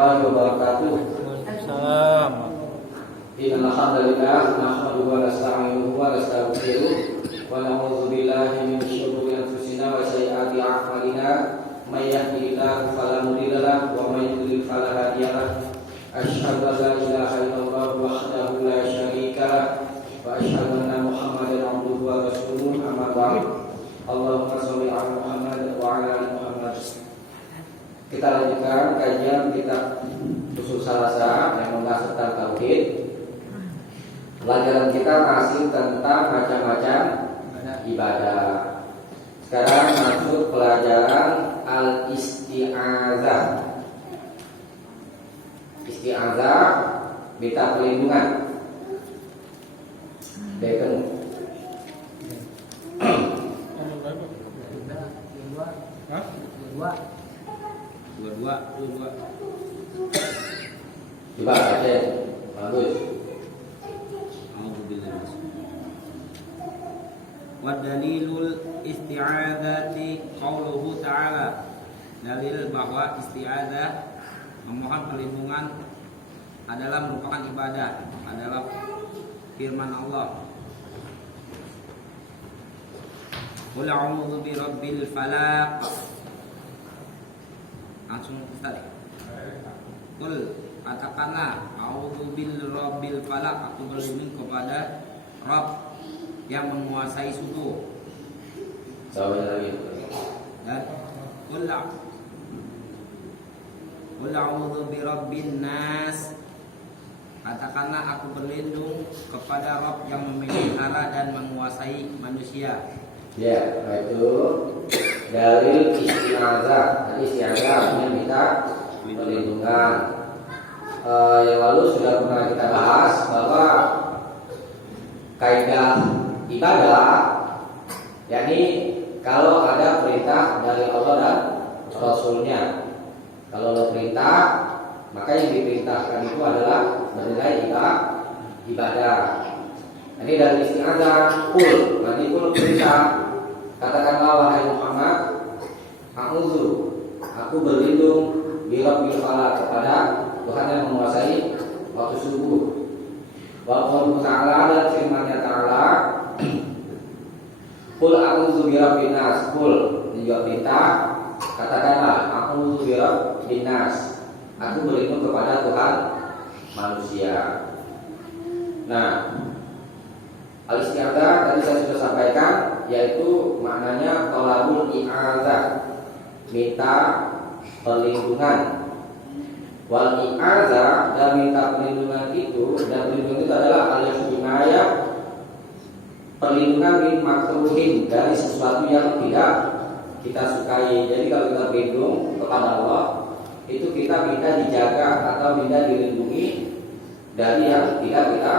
warahmatullahi wabarakatuh. Salam. Innal hamdalillah nahmaduhu wa nasta'inuhu wa nastaghfiruh wa na'udzu billahi min shururi anfusina wa sayyiati a'malina. May yahdihillahu fala mudilla lahu wa may yudlil fala hadiya lahu. Asyhadu an la ilaha illallah wahdahu la syarika lahu wa asyhadu anna Muhammadan abduhu wa rasuluh. Amma ba'd. Allahumma shalli ala Muhammad wa ala ali Muhammad. Kita lanjutkan kajian kitab Ushul Salasah yang membahas tentang tauhid. Pelajaran kita masih tentang macam-macam ibadah. Sekarang masuk pelajaran al-isti'adzah. Isti'adzah minta perlindungan. Beken. Dua. Coba baca. Bagus. Wa dalilul isti'adzati qauluhu ta'ala. Dalil bahwa isti'adzah memohon perlindungan adalah merupakan ibadah, adalah firman Allah. Qul a'udzu birabbil falaq. Langsung Ustaz. Qul katakanlah a'udzu birabbil falaq, aku berlindung kepada Rabb yang menguasai subuh. Dan qul a'udzu birabbin nas, katakanlah aku berlindung kepada Rabb yang memelihara dan menguasai manusia. Ya, itu dalil isti'adzah. Tadi isti'adzah artinya minta perlindungan. Yang lalu sudah pernah kita bahas bahwa kaidah ibadah, yakni kalau ada perintah dari Allah dan Rasulnya. Kalau ada perintah, maka yang diperintahkan itu adalah bernilai ibadah. Ini dari isti'adzah. Qul, nanti qul perintah. Katakanlah wahai Muhammad, a'udzu, aku berlindung birabbil falaq, kepada Tuhan yang menguasai waktu subuh. Wa qauluhu ta'ala, dan firman-Nya ta'ala, qul a'udzu birabbin nas. Qul, ini juga perintah. Katakanlah a'udzu birabbin nas, aku berlindung kepada Tuhan manusia. Nah, al-isti'adzah tadi saya sudah sampaikan, yaitu maknanya thalabul i'adzah, minta perlindungan. Wal i'adzah, dan minta perlindungan itu, dan perlindungan itu adalah al-himayah, perlindungan min makruhin, dari sesuatu yang tidak kita sukai. Jadi kalau kita berlindung kepada Allah, itu kita minta dijaga atau minta dilindungi dari yang tidak kita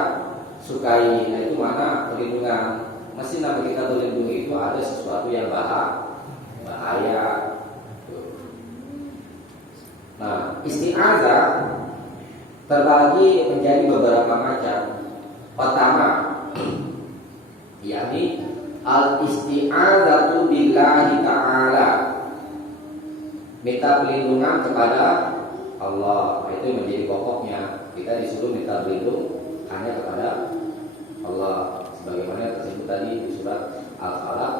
sukai. Nah, itu mana perlindungan. Mesti nama kita berlindungi itu ada sesuatu yang bahaya. Nah, isti'adzah terbagi menjadi beberapa macam. Pertama, yakni al-isti'adzatu billahi ta'ala, minta perlindungan kepada Allah. Itu menjadi pokoknya. Kita disuruh minta berlindung hanya kepada Allah, sebagaimana tersebut tadi di surat Al-Falaq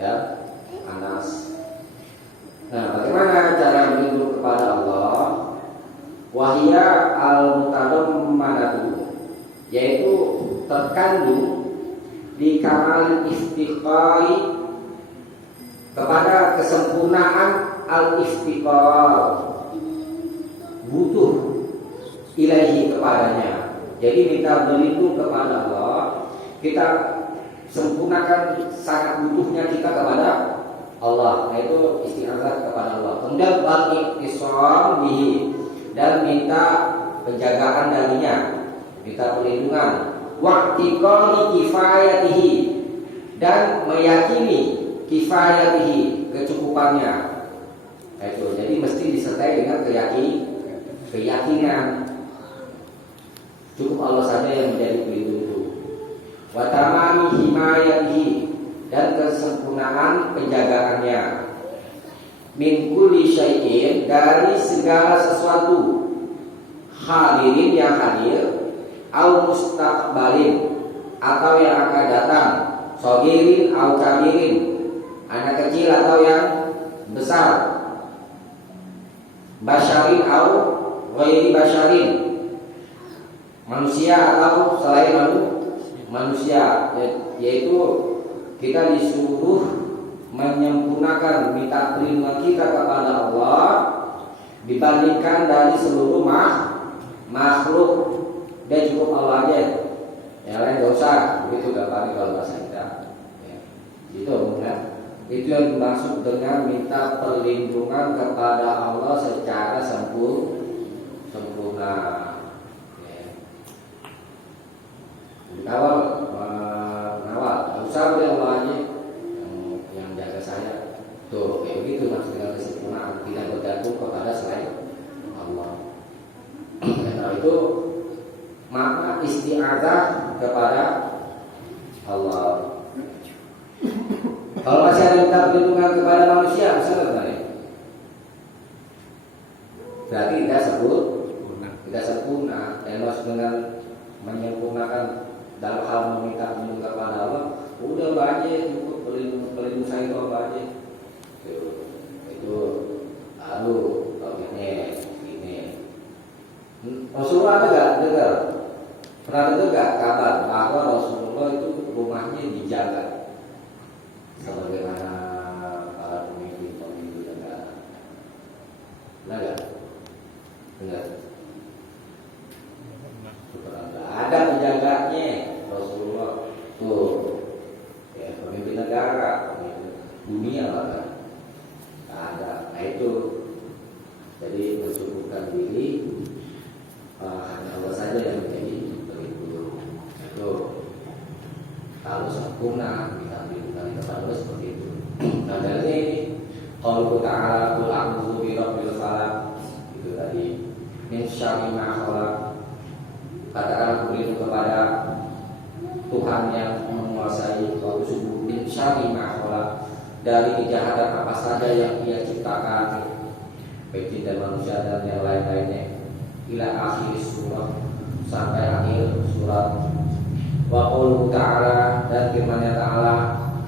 dan An-Nas. Nah, bagaimana cara berlindung kepada Allah? Wahia al-mutadammanatu, yaitu terkandung di kamal istiqai, kepada kesempurnaan al-istiqai, butuh ilahi kepadanya. Jadi minta berlindung kepada Allah, kita sempurnakan sangat butuhnya kita kepada Allah. Nah, itu isti'adzah kepada Allah. Kemudian al-iqtisam bihi, dan minta penjagaan darinya, minta perlindungan. Wa'tiqadi kifayatihi, dan meyakini kifayatihi, kecukupannya. Nah, itu jadi mesti disertai dengan keyakinan. Cukup Allah saja yang menjadi pelindung itu. Wa tamami himayatihi, dan kesempurnaan penjagaannya. Min kulli syai'in, dari segala sesuatu. hadirin yang hadir, au mustaqbalin atau yang akan datang, sogirin au kabirin, anak kecil atau yang besar, basyarin au ghairi basyarin, manusia atau selain manusia, yaitu kita disuruh menyempurnakan minta perlindungan kita kepada Allah dibandingkan dari seluruh makhluk. Dan cukup Allah aja, yang lain gak usah, begitu gampangnya kalau bahasa kita ya. Gitu kan? Itu yang dimaksud dengan minta perlindungan kepada Allah secara sempurna ya. Awal gak usah udah Allah aja yang jaga saya. Tuh kayak begitu maksudnya kesempurnaan, tidak bergantung kepada selain Allah. Karena itu maka isti'adzah kepada Allah. Kalau masih ada minta perlindungan kepada manusia, misalnya berarti tidak sempurna. Dan maksud dengan menyempurnakan dalam hal meminta perlindungan kepada Allah, udah aja cukup pelindung saya itu apa aja. Itu lalu ini Rasulullah ada gak dengar? Pernah dengar gak kabar bahwa Rasulullah itu rumahnya dijaga sebagaimana para pemimpin negara? Pernah gak? Dengar? Ada penjaganya Rasulullah tuh ya, pemimpin negara, pemimpin dunia bahkan ada. Nah itu jadi mencukupkan diri hanya Allah saja yang menjadi pelindung. Itu kalau sempurna kita perlindungan kepada Allah seperti itu. Nah dari ini qaul ta'ala qul a'udzu bi rabbil falaq, itu tadi min syarri ma khalaq, katakan berlindung kepada Tuhan yang menguasai waktu subuh, min syarri ma khalaq, dari kejahatan apa saja yang Ia ciptakan, baik jin dan manusia dan yang lain-lainnya, ila akhir surah, sampai akhir surat. Wa qul ta'ala, dan firman-Nya ta'ala,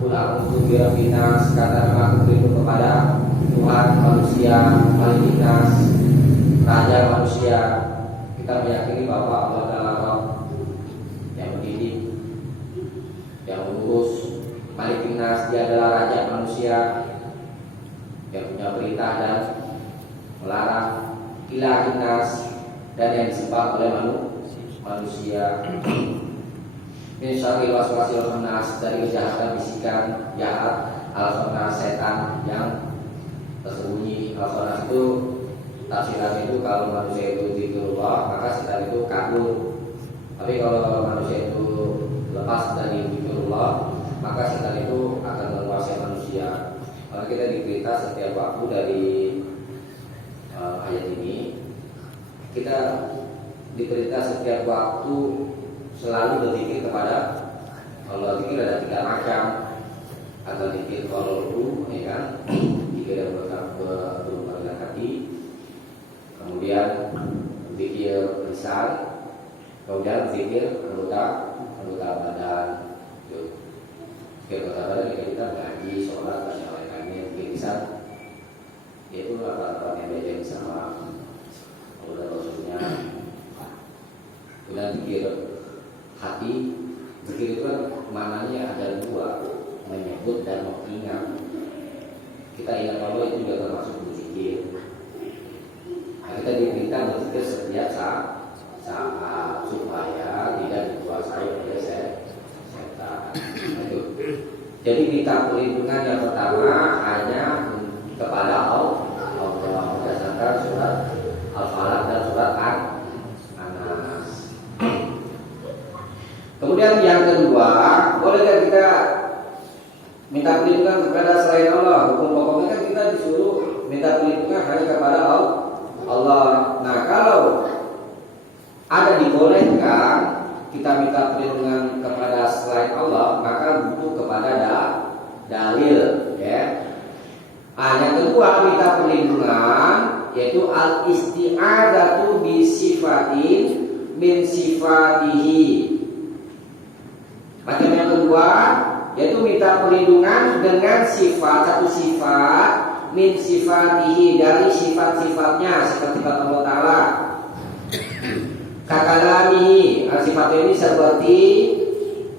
qul a'udzu bi rabbin nas, katakan aku berlindung kepada Tuhan manusia, Malikin nas, Raja manusia. Kita meyakini bahwa Allah adalah Rabb yang mendidik, yang mengurus. Malikin nas, Dia adalah Raja manusia yang punya perintah dan melarang. Ilahin nas, dan yang disembah oleh manusia. Min syarril waswasil khannas, dari kejahatan bisikan jahat al-khannas, setan yang tersembunyi. Al-khannas itu tafsiran itu kalau manusia itu zikrullah maka setan itu kabur. Tapi kalau manusia itu lepas dari zikrullah maka setan itu akan menguasai manusia. Kalau kita diberita setiap waktu dari ayat ini, kita diberita setiap waktu selalu berzikir kepada Allah. Zikir ada 3 macam. Ada zikir qalbu, ya kan? Zikir yang berupa dengan hati. Kemudian zikir lisan. Kemudian zikir anggota badan. Zikir anggota badan jika kita ngaji, sholat dan yang lain-lainnya. Zikir lisan yaitu apa-apa yang diajarkan sama Allah Rasulnya. Kemudian zikir hati. Zikir itu kan maknanya ada 2, menyebut dan mengingat. Kita ingat Allah itu juga termasuk berzikir. Nah, kita diperintah berzikir setiap saat supaya tidak dikuasai oleh setan. Jadi minta perlindungan yang pertama hanya kepada Allah berdasarkan surat Al-Falaq dan surat An-Nas. Kemudian yang kedua, bolehkah kita minta perlindungan kepada selain Allah? Hukum pokoknya kan kita disuruh minta perlindungan hanya kepada Allah. Nah, kalau ada dibolehkan kita minta perlindungan kepada selain Allah, maka butuh kepada dalil, ya. Yang kedua minta perlindungan yaitu al-isti'adzatu bi sifat sifatin min sifatihi. Macam yang kedua yaitu minta perlindungan dengan satu sifat min sifatihi, dari sifat-sifatnya, sifat-sifat Allah Ta'ala. Kakalamihi, sifat ini seperti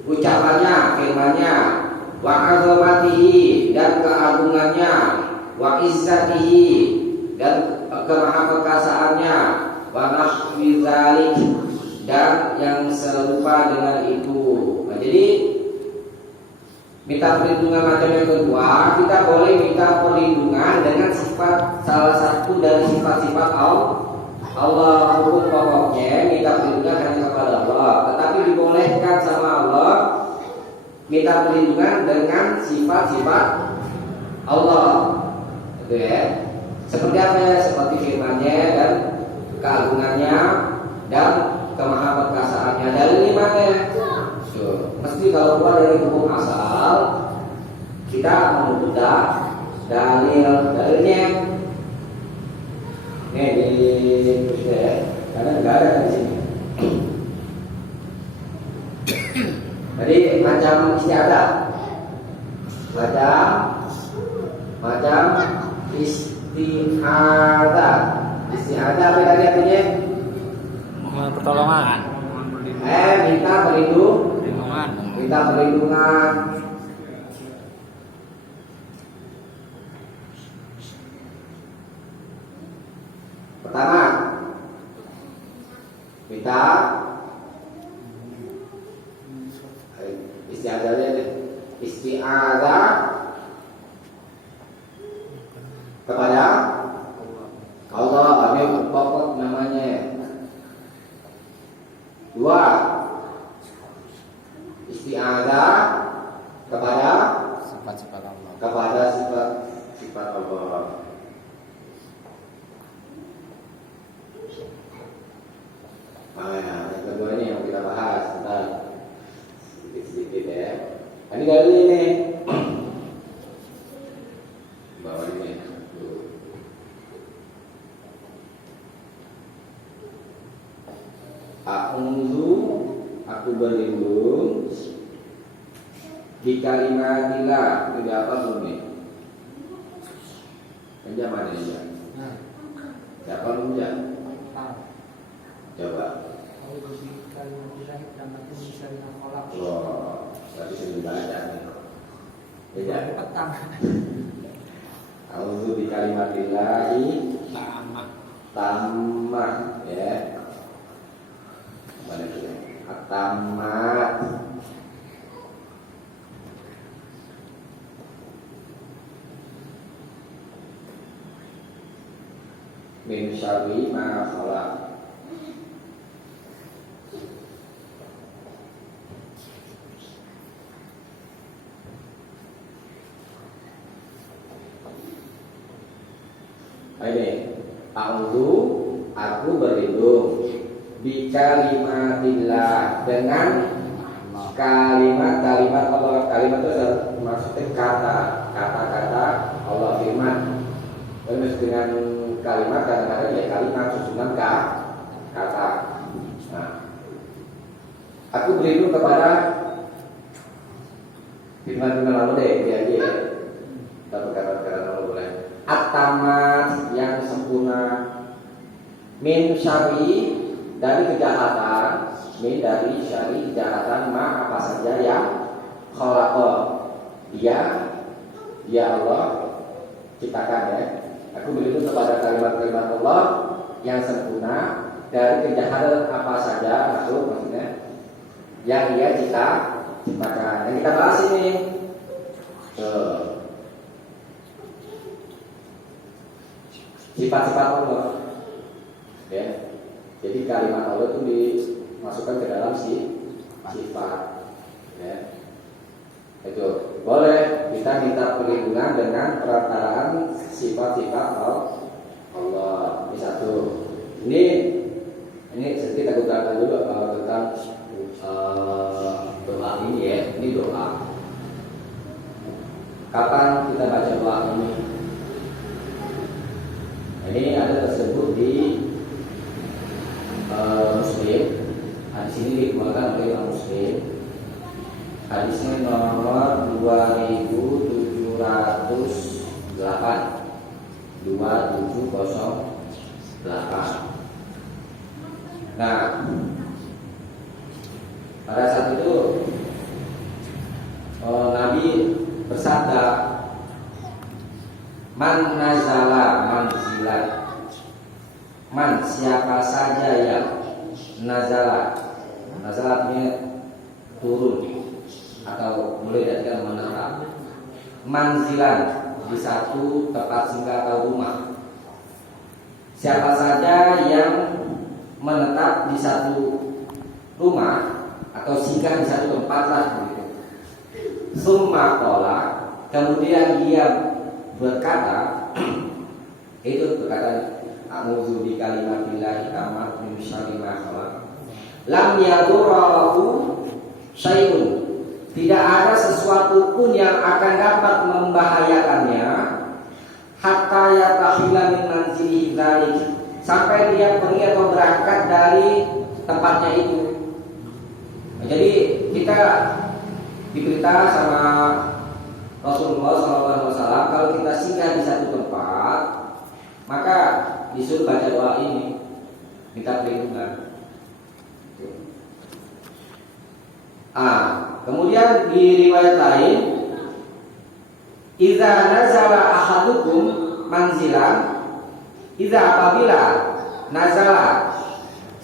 ucapannya, firmannya, wa azamatihi, dan keagungannya, wa izzatihi, dan kemahaperkasaannya, wa nahwi dzalik, dan yang serupa dengan itu. Nah, jadi minta perlindungan macam yang kedua, kita boleh minta perlindungan dengan sifat salah satu dari sifat-sifat Allah. Hukum pokoknya minta perlindungan hanya kepada Allah, tetapi dibolehkan sama Allah minta perlindungan dengan sifat-sifat Allah. Gitu ya. Seperti apa ya? Seperti firman-Nya dan keagungannya dan kemahaperkasaannya. Dari limanya, mesti kalau keluar dari hukum asal kita memutar dalilnya. Ini di karena nggak ada di sini. Jadi macam istiadah, macam istiadah. Istiadah apa tadi artinya? Mohon pertolongan. Minta perlindungan. Minta perlindungan. Pertama, minta isti'adzah kepada Allah. Ini pokok namanya. Dua, isti'adzah kepada Sifat-sifat Allah. kepada sifat Allah. Yang kedua ini yang kita bahas tentang sedikit-sedikit ya. Ini dari ini bawah ini. Aku berlindung di kalimatillah. Tidak apa belum nih? Kerja mana ini ya? Siapa belum ya? Coba. Wah, tapi sudah baca nih. Beda. Auzu bi kalimatillahi tammah ya. Mana itu? At-tammat. Min syarri ma khalaq. Ini A'udzu, aku berlindung bi kalimatillah, dengan kalimat-kalimat Allah. Kalimat itu maksudnya kata-kata Allah, firman. Terus dengan kalimat kadang-kadang ya kalimat susunan kata. Nah, aku berlindung kepada firman-firman Allah deh, dia. Kita perkara-perkara Allah boleh. At-tamat, yang sempurna. Min syari, dari kejahatan. Min, dari syari, kejahatan. Ma, apa saja yang khalaqa, dia Allah ciptakan ya. Aku berlindung kepada kalimat-kalimat Allah yang sempurna dari kejahatan apa saja, masuk maksudnya yang dia ciptakan. Yang kita bahas ini sifat-sifat Allah ya. Jadi kalimat Allah itu dimasukkan ke dalam sifat ya. Itu boleh kita minta perlindungan dengan perantaraan sifat-sifat Allah. Ini satu. Ini sedikit aku terangkan dulu tentang doa ini ya. Ini doa. Kapan kita baca doa ini? Ini ada tersebut di Muslim. Hadis ini dikeluarkan oleh Imam Muslim. Hadisnya nomor 2708. 2708. Nah, pada saat itu Nabi bersabda, "Man nazala manzilan." Man, siapa saja yang nazala. Nazala artinya turun atau boleh diartikan menetap. Manzilan, di satu tempat singgah atau rumah. Siapa saja yang menetap di satu rumah atau singgah di satu tempat lah begitu. Summa qala, kemudian dia berkata, itu berkata, a'udzu bi kalimatillahi tammati min syarri ma khalaq. Lam yadurruhu syai'un. Tidak ada sesuatu pun yang akan dapat membahayakannya hatta yatahila min manzilihi dzalik, sampai dia pergi atau berangkat dari tempatnya itu. Jadi kita diperintah sama Rasulullah SAW, kalau kita singgah di satu tempat, maka disuruh baca doa ini, minta perlindungan. Kemudian di riwayat lain, idza nazala ahadukum manzilan, idza apabila nazala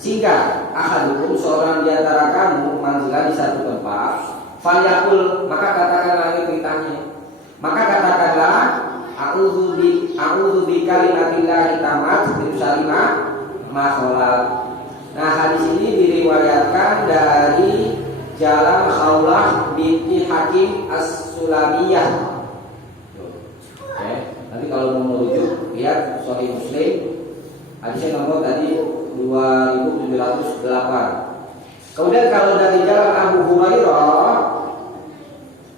singgah ahadukum seorang di antara kamu manzilan di satu tempat, falyaqul, maka katakanlah ini perintahnya, maka katakanlah a'udzu bi kalimatillahi tammati min syarri ma khalaq. Nah, hadis ini diriwayatkan dari Jalan Khawlah binti Hakim As-Sulamiyah. Nanti kalau mau merujuk lihat Sahih Muslim, hadisnya nomor tadi 2708. Kemudian kalau dari jalan Abu Hurairah,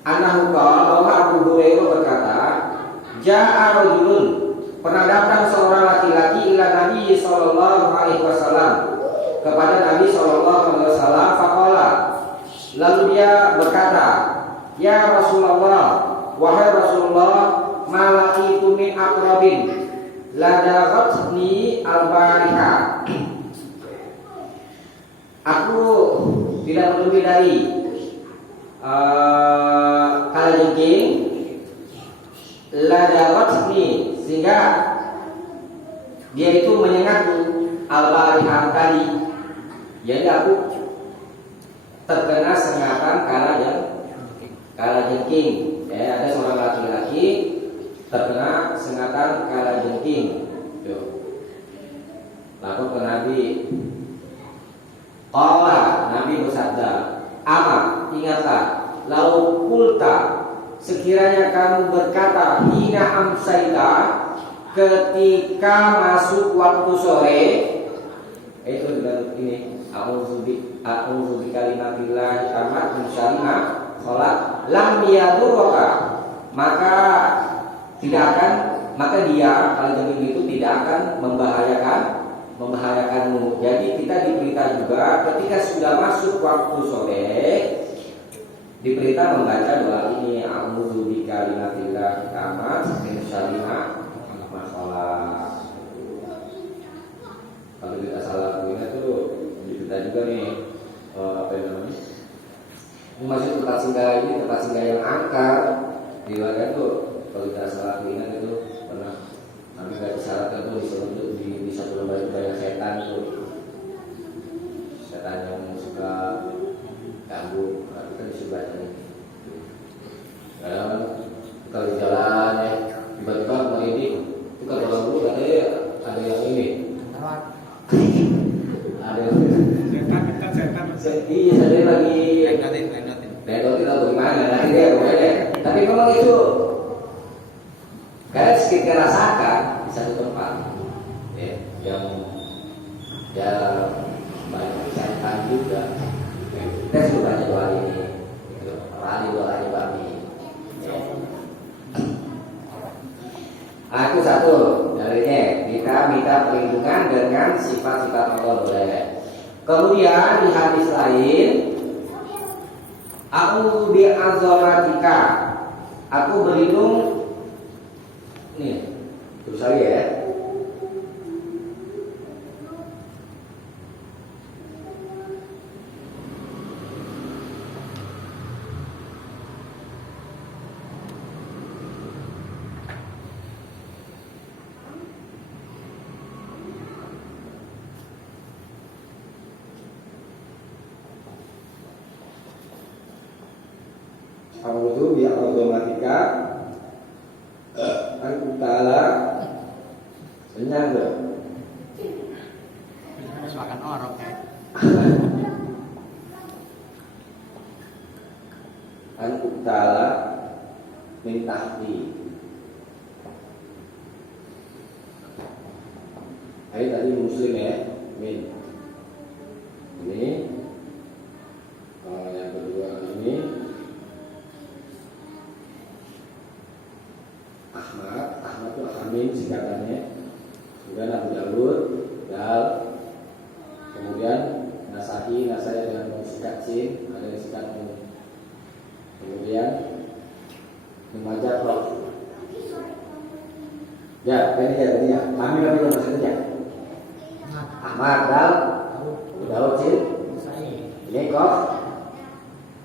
annahu qala, bahwa Abu Hurairah berkata, ja'a rajulun, pernah datang seorang laki-laki ila Nabi sallallahu alaihi wasallam, kepada Nabi sallallahu alaihi wasallam, faqala, lalu dia berkata, ya Rasulullah, wahai Rasulullah, malakitu min aqrabin ladaghatni al-bariha. Aku tidak lebih dari kalajengking ladaghatni, sehingga dia itu menyengatku al-bariha tadi. Jadi aku terkena sengatan kalajengking. Ada seorang laki-laki terkena sengatan kalajengking. Lapor ke Nabi. Qala, Nabi bersabda, ama, ingatlah, lau kulta, sekiranya kamu berkata hina amsaita, ketika masuk waktu sore, itu dengan ini, a'udzu bi kalimatillahi tammati min syarri ma khalaq, lam yadurruka, maka dia kalajengking itu tidak akan membahayakanmu. Jadi kita diperintah juga ketika sudah masuk waktu sore, diperintah membaca doa ini, a'udzu bi kalimatillahi tammati min syarri ma khalaq. Kalau kita salah ingat tuh kita juga nih apa namanya, masuk tempat singgah yang angker di warga tuh. Kalau kita salah ingat itu pernah Nabi nggak disyaratkan tuh di satu lembaga banyak setan tuh, setan yang suka ganggu, tapi kan disebutnya kadang kalau jalan ya tiba-tiba merinding itu kan orang dulu katanya ada yang ini ada setan. Iya, saya lagi nengokin atau bagaimana nanti dia boleh. Tapi memang itu kalian sedikit rasakan di satu tempat, ya, yang ya banyak setan juga. Kita sudah baca doa ini, doa ini. Aku satu darinya, kita minta perlindungan dengan sifat-sifat Allah boleh. Kemudian di hadis lain, aku bi'azamatika, aku berlindung, nih terus saya ya. A'udzu bi'azamatika an utala kenyang tuh. Harus makan orok ya. An utala min tahti. Ayat tadi muslim ya, min. Ini yang kedua ini Ahmad itu Amin singkatannya. Kemudian Abu Dawud, Dal. Kemudian Nasai dengan sikat sin, ada yang sikat nun. Kemudian Majah Rof. Ya, ini ya. Amin apa yang maksudnya? Ahmad, Dal, Abu Dawud sin. Ini Kof,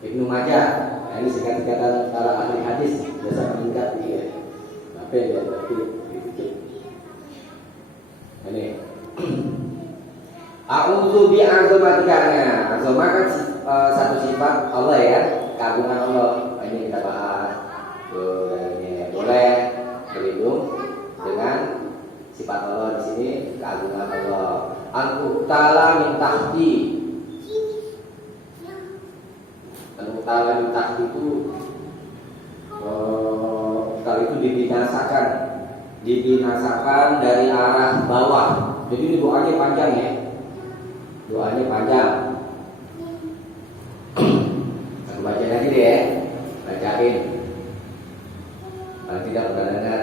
Ibnu Majah. Nah, ini singkat-singkatan para ahli hadis biasa meningkat ya. Apa ya berarti ini a'udzu bi'azamatikanya. Azamah kan satu sifat Allah ya, keagungan Allah. Ini kita bahas. Tuh, ini boleh berlindung dengan sifat Allah di sini, keagungan Allah. Al-Uqtala min tahti. Al-Uqtala min tahti itu kalau itu dibinasakan dari arah bawah. Jadi ini doanya panjang ya, doanya panjang. Aku baca lagi deh ya, bacain. Kalau tidak pernah dengar,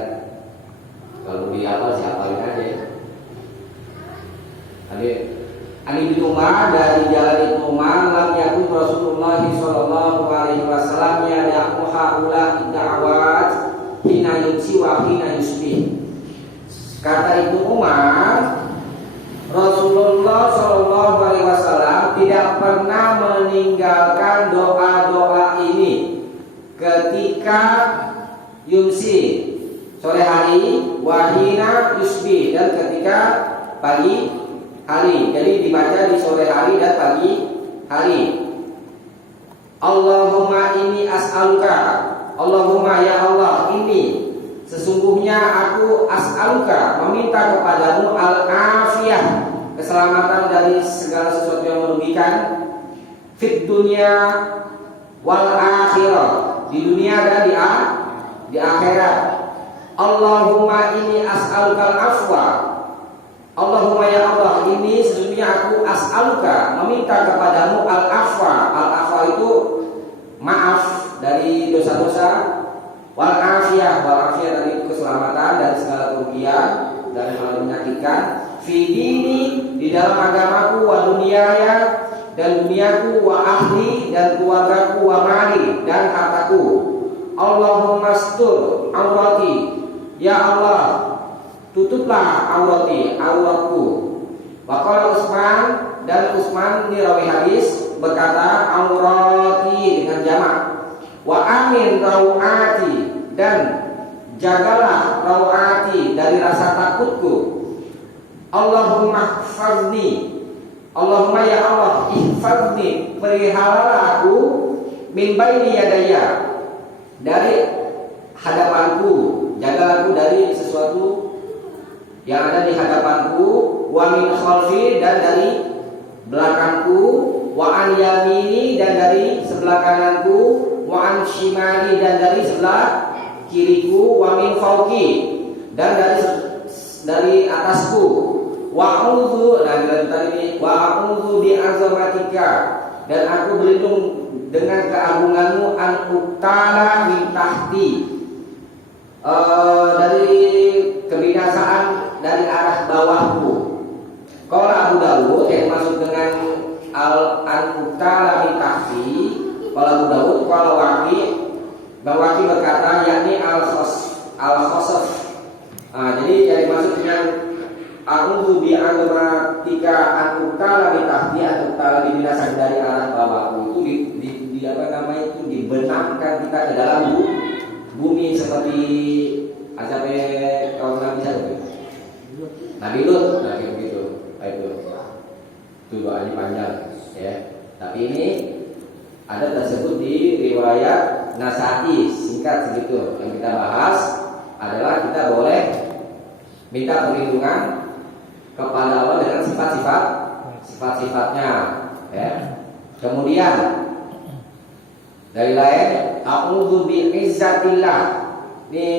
kalau dihafal siapalin aja. Ani bin Umar, dari jalan Ibnu Umar, lam yakun Rasulullah sallallahu alaihi wasallam ya'lamu haula da'awat hina yumsi wa hina yusbih. Kata Ibnu Umar, Rasulullah sallallahu alaihi wasallam tidak pernah meninggalkan doa-doa ini ketika yumsi sore hari, wa hina yusbih, dan ketika pagi hari. Jadi dibaca di sore hari dan pagi hari. Allahumma inni as'aluka, Allahumma ya Allah, ini sesungguhnya aku as'aluka, meminta kepadamu al-afiyah, keselamatan dari segala sesuatu yang merugikan, fit dunya wal akhirah, di dunia dan di akhirat. Allahumma inni as'aluka al-afwa, Allahumma ya Allah, ini sesungguhnya aku as'aluka, meminta kepadamu al-afwa. Al-afwa itu maaf dari dosa-dosa. Wal-afiyah, wal-afiyah tadi itu keselamatan dari segala kerugian dan hal menyakitkan. Fi dini, di dalam agamaku, wa dunyaya, dan duniaku, wa ahli, dan keluargaku, wa mali, dan hartaku. Allahumma astur aurati, ya Allah, tutuplah auratku. Waqala Utsman, dan Utsman ini rawi hadis berkata aurati dengan jamak. Wa amin rawati, dan jagalah rawati dari rasa takutku. Allahumma ihfazni, Allahumma ya Allah, ihfazni, peliharalah aku, min baini yadaya, dari hadapanku, jagalah aku dari sesuatu yang ada di hadapanku, wa min khalfi, dan dari belakangku, wa an yamini, dan dari sebelah kananku, wa an shimali, dan dari sebelah kiriku, wa min fauqi, dan dari atasku, wa a'udzu, wa a'udzu bi azamatika, dan aku berlindung dengan keagunganmu, an uqtala min tahti, dari kebinasaan dari arah bawahku. Qala Abu Dawud, yang masuk dengan ukala bitahdi atau ukala dibinasan dari arah bawah itu di apa namanya itu dibenamkan kita ke dalam bumi seperti azabe kaum Nabi siapa? Nabi Lut, nah begitu. Itu doanya panjang ya. Tapi ini ada tersebut di riwayat Nasa'i, singkat segitu. Yang kita bahas adalah kita boleh minta perlindungan kepada Allah dengan sifat-sifatnya ya. Kemudian dari lain a'udzu bi'izzatillah. Ini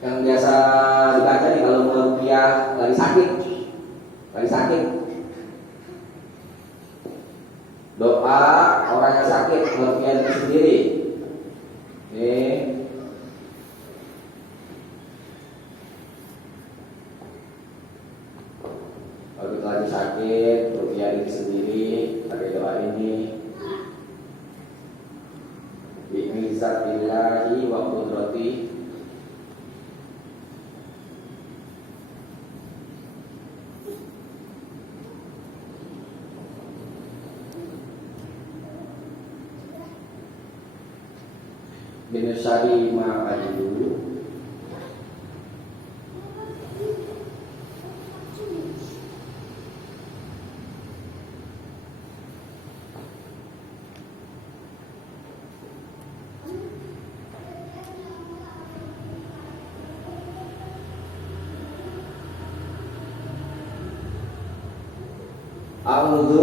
yang biasa dibaca nih kalau mau rupiah lagi sakit. Doa orang yang sakit rupiah itu sendiri. Kalau kita lagi sakit, rupiah itu sendiri pakai doa ini. Bi'izzatillahi wa qudrati. Binusari ma'ajidu.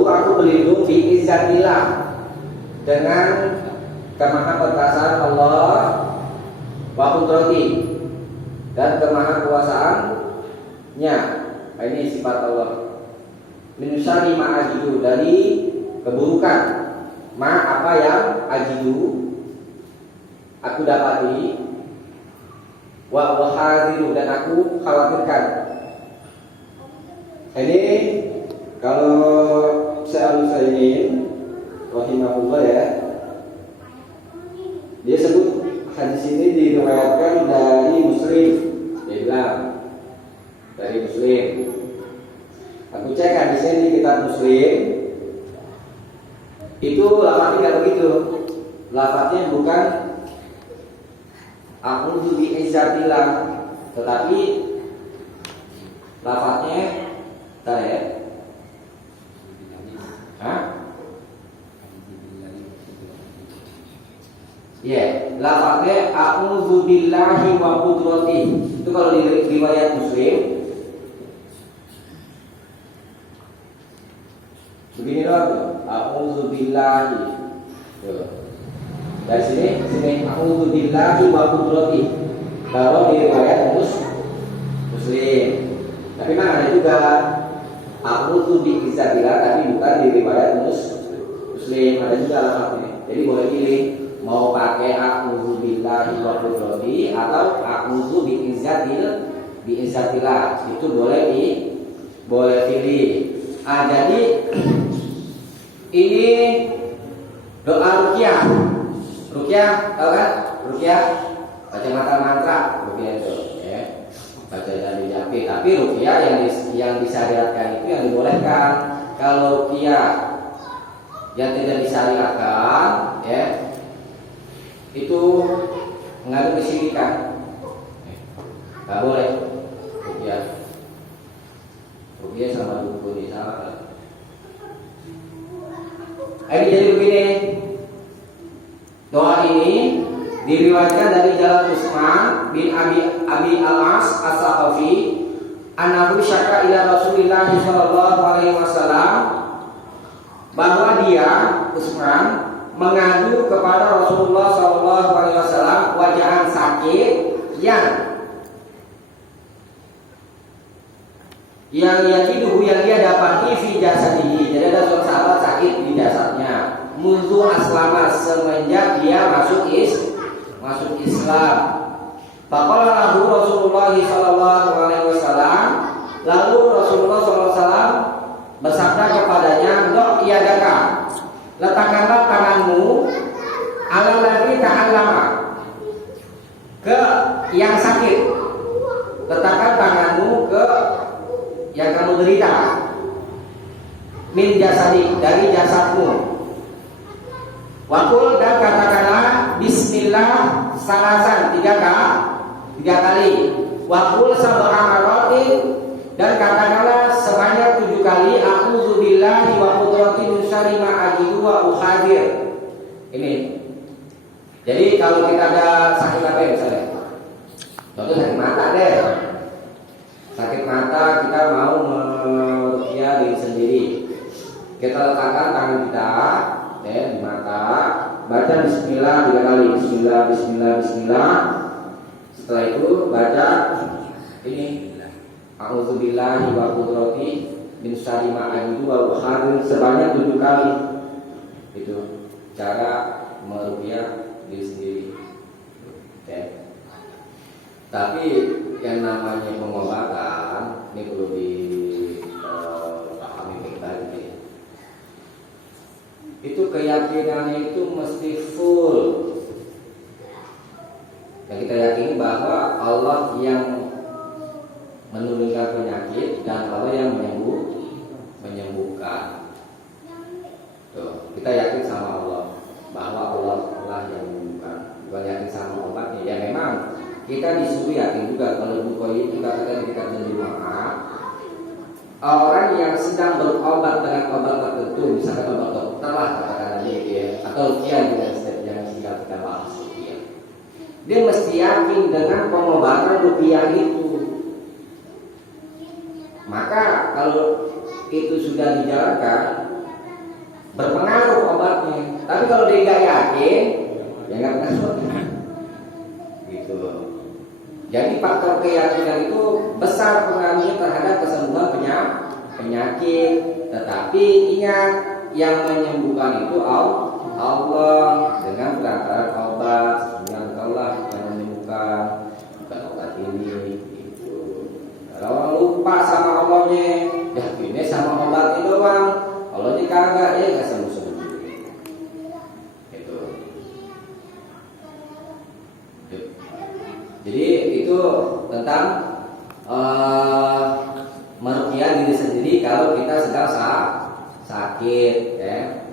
Aku berlindung bi izzatillah dengan kemahaperkasaan Allah wa qudrati dan kemahakuasaannya. Ini sifat Allah. Min syarri ma ajidu, dari keburukan apa yang ajidu aku dapati, wa hadiru, dan aku khawatirkan. Ini kalau Al-Utsaimin rahimahullah ya, dia sebut hadis ini diriwayatkan dari Muslim. Dia bilang dari Muslim. Aku cek hadisnya di kitab Muslim. Itu lafaznya nggak begitu. Lafaznya bukan a'udzu bi'izzatillah, tetapi lafaznya ya. Lafaznya a'udzu billahi wa qudratihi. Itu kalau di riwayat Muslim. Begini loh, a'udzu billahi. Dari sini a'udzu billahi wa qudratihi. Kalau di riwayat Muslim. Tapi memang ada juga a'udzu bi'izzatillah, tapi bukan di riwayat Muslim. Ada juga lafaznya. Jadi boleh pilih mau pakai a'udzu billahi wa qudratihi atau a'udzu bi'izzatillah. Itu boleh pilih. Jadi ini doa ruqyah. Ruqyah tahu kan? Ruqyah baca mantra ruqyah itu ya. Baca dari jampi. Tapi ruqyah yang disyariatkan itu yang dibolehkan. Kalau ruqyah yang tidak disyariatkan ya, itu mengandung kesyirikan, nggak boleh. Ruqyah sama dukun ini sama. Ini jadi begini. Doa ini diriwayatkan dari jalan Utsman bin Abi Al-As As-Saqafi, annahu syaka ila Rasulillah sallallahu alaihi wasallam, bahwa dia Utsman mengadu kepada Rasulullah sallallahu alaihi wasallam wajahan sakit yang dia dapati fi jasadihi. Jadi ada seorang sahabat sakit di jasadnya. Mundu aslama, semenjak dia masuk Islam. Faqala lahu Rasulullah sallallahu alaihi wasallam, lalu Rasulullah sallallahu alaihi wasallam bersabda kepadanya, "Dok iyadaka, letakkanlah tanganmu ala ladzi ta'allama, ke yang sakit. Letakkan tangan menderita min jasadi dari jasadmu. Wakul dan katakanlah bismillah salasan 3 kali. Wakul sab'a maratin dan katakanlah sebanyak 7 kali. A'udzubillahi wa qudrati min syarri ma ajidu wa ukhadir. Ini. Jadi kalau kita ada sakit apa ya misalnya? Contoh sakit mata deh. Sakit mata kita mau meruqyah diri sendiri. Kita letakkan tangan kita di mata, baca bismillah 3 kali. Bismillah, bismillah, bismillah. Setelah itu baca ini a'udzubillahi wa qudrati min syarri ma ajidu wa ukhadir sebanyak 7 kali. Itu cara meruqyah diri sendiri. Oke. Tapi yang namanya pengobatan ini perlu dipahami baik-baik. Itu keyakinannya itu mesti full. Yang kita yakini bahwa Allah yang menurunkan penyakit dan Allah yang menyembuhkan. Tuh, kita yakin sama Allah bahwa Allah lah yang menyembuhkan. Bukan yakin sama obatnya. Ya memang kita disuruh yakin juga kalau Bukhari itu katakan kita Jamaah orang yang sedang berobat dengan obat tertentu, misalkan obat dokter lah katakan aja ya, atau kian dengan step yang kita bahas ya. Dia mesti yakin dengan pengobatan ruqyah itu. Maka kalau itu sudah dijalankan berpengaruh obatnya. Tapi kalau dia nggak yakin, ya nggak berpengaruh. Gitu. Jadi faktor keyakinan itu besar pengaruhnya terhadap kesembuhan penyakit. Tetapi ingat, yang menyembuhkan itu Allah dengan perantara obat. Dengan Allah yang menyembuhkan, bukan obat ini. Gitu. Kalau orang lupa sama Allahnya, yakinnya sama obat itu doang. Allahnya kagak, ya nggak sembuh-sembuh. Gitu. Jadi itu tentang meruqyah diri sendiri kalau kita sedang sakit ya.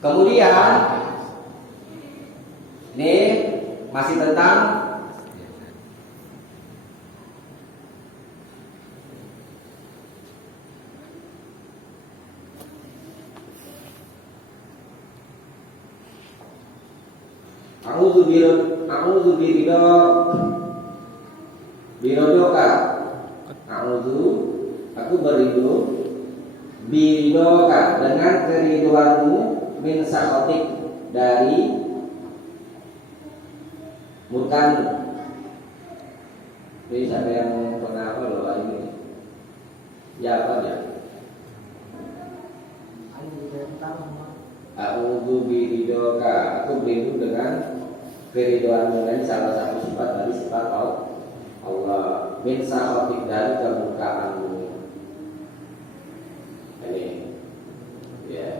Kemudian ini masih tentang A'udzu biridhoka. Aku beridho biridhoka dengan keriduanmu min sakhatik dari murkamu. Jadi siapa yang pernah apa loh ini? Ya apa ya? A'udzu biridhoka. Aku berlindung dengan keriduanmu. Dan salah satu sifat dari sifat Allah. Min sakhatik dari kemurkaanmu. Ini ya.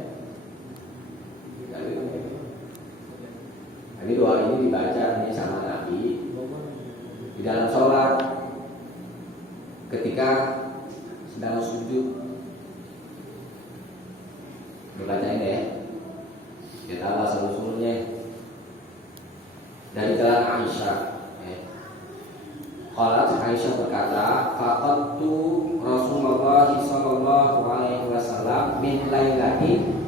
Ini doa ini dibaca ini sama Nabi di dalam sholat ketika sedang sujud. Dibacain ya. Kita bahas solusinya dari jalan Aisyah. Qalat Aisyah berkata, faqadtu Rasulullah sallallahu alaihi wasallam min lailatin.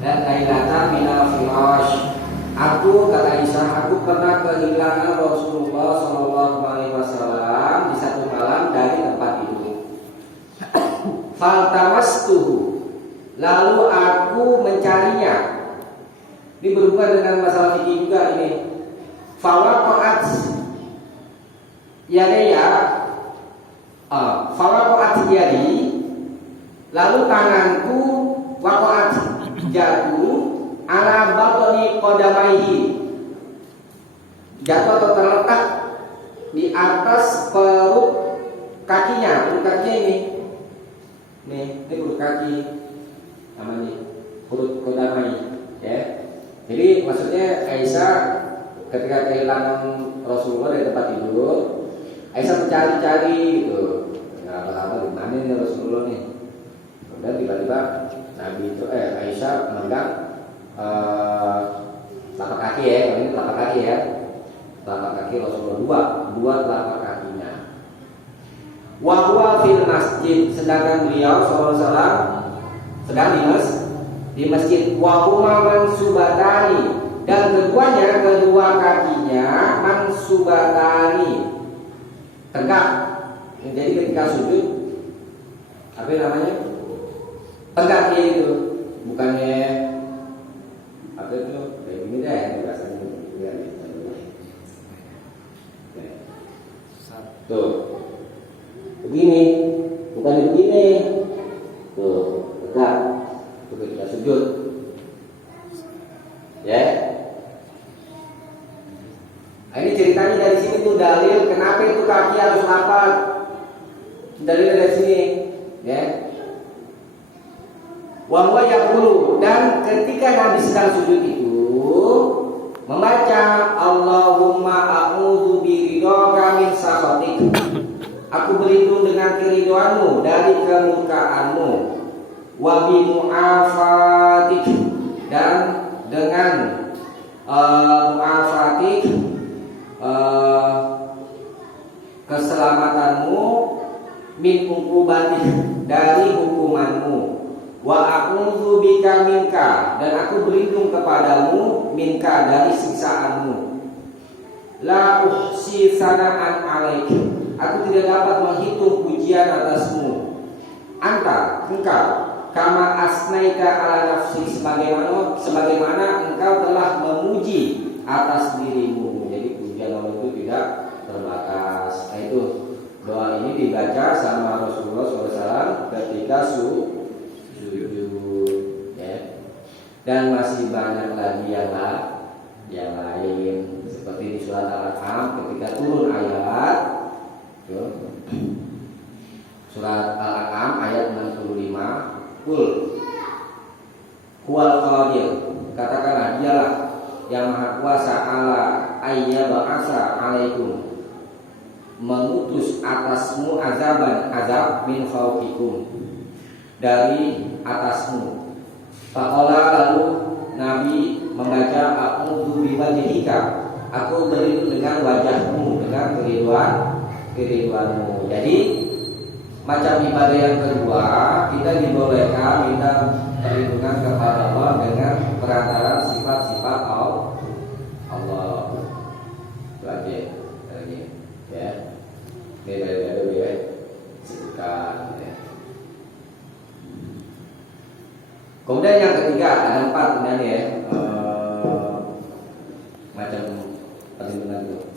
Dan lailatan minal firash. Aku kata Aisyah, aku pernah kehilangan Rasulullah sallallahu alaihi wasallam di satu malam dari tempat tidur. Faltamastuhu. Lalu aku mencarinya. Ini berhubungan dengan masalah fikih juga ini. Fawaqa'at yadaya fawaqa'at yadi. Lalu tanganku waqa'at jatuh ala batni qadamaihi. Jatuh atau terletak di atas perut kakinya. Perut kakinya ini. Ini perut kaki. Namanya perut qadamai ya. Jadi maksudnya Aisyah ketika kehilangan Rasulullah dari tempat tidur, Aisyah mencari-cari gitu. Nah, lama di mana nih Rasulullah nih. Kemudian tiba-tiba Nabi itu Aisyah memegang telapak kaki ya, ini telapak kaki ya, telapak kaki Rasulullah dua telapak kakinya. Wa huwa fil masjid, sedangkan beliau SAW sedang di masjid. Wa huma mansubatani, dan keduanya kedua kakinya mansubatani, tegak. Jadi ketika sujud apa namanya? Tegak itu, bukannya apa itu kayak gini deh biasanya ya, tuh begini, bukan begini tuh tegak tuh ketika sujud ya. Nah, ini ceritanya dari sini tuh dalil kenapa itu kaki harus rapat. Dalil dari sini ya. Wa huwa yaqulu, dan ketika Nabi sedang sujud itu membaca Allahumma a'udzu biridhaka min sakhatik. Aku berlindung dengan keridhoanmu dari kemurkaanmu. Wa bi mu'afatik, dan dengan mu'afatik keselamatanmu, min uqubatik, dari hukumanmu. Wa a'udzu bika minka, dan aku berlindung kepadamu, minka, dari siksaanmu. La uhsi sana'an 'alaik, aku tidak dapat menghitung pujian atasmu. Anta, engkau, kama asnaika ala nafsi, sebagaimana engkau telah memuji atas dirimu. Jadi pujian Allah itu tidak terbatas. Nah itu doa ini dibaca sama Rasulullah SAW ketika sujud ya. Dan masih banyak lagi yang lain, seperti di surat Al-An'am ketika turun ayat surat Al-An'am ayat 65, Qul huwal qadir, katakanlah dialah yang maha kuasa ala ayyab'asa alaikum, mengutus atasmu azab min fawqikum, dari atasmu. Faqala, lalu Nabi membaca a'udzu biwajhika, aku berlindung dengan wajahmu, dengan keriduanmu. Jadi macam ibadah yang kedua, kita dibolehkan minta perlindungan kepada Allah dengan perantaraan sifat-sifat Allah. Lagi ya. Beda-beda ya. Sebutkan ya. Kemudian yang ketiga ada 4 kemudian ya, macam perlindungan itu.